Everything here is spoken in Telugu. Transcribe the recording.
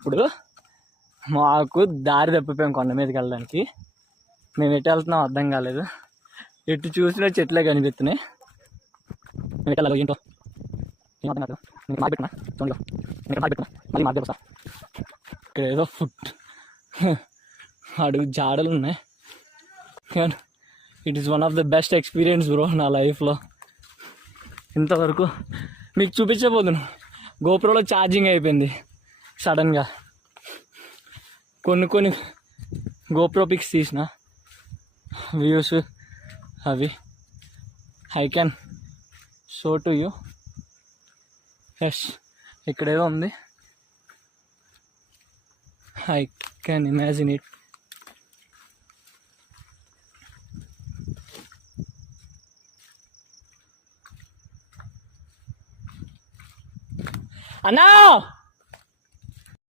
ఇప్పుడు మాకు దారి తప్పిపోయాం కొండ మీదకి వెళ్ళడానికి. మేము ఎటు వెళ్తున్నాం అర్థం కాలేదు. ఎటు చూసినా చెట్లే కనిపిస్తున్నాయి. మేము ఎటు వెళ్ళాలి ఏంటో ఏం అర్థం కాదు. నేను మార్క్ పెట్టుకున్నా చూడండి, నేను మార్క్ పెట్టుకున్నా, మళ్ళీ మార్క్ వస్తా. ఇక్కడ ఏదో ఫుడ్ అడుగు జాడలు ఉన్నాయి. It is one of the best experience bro నా లైఫ్లో. ఇంతవరకు మీకు చూపించబోతున్నాను. గోప్రోలో ఛార్జింగ్ అయిపోయింది సడన్గా. కొన్ని గోప్రో పిక్స్ తీసిన వ్యూస్ అవి I can show to you. Yes, ఇక్కడేదో ఉంది. I can imagine it. అన్నా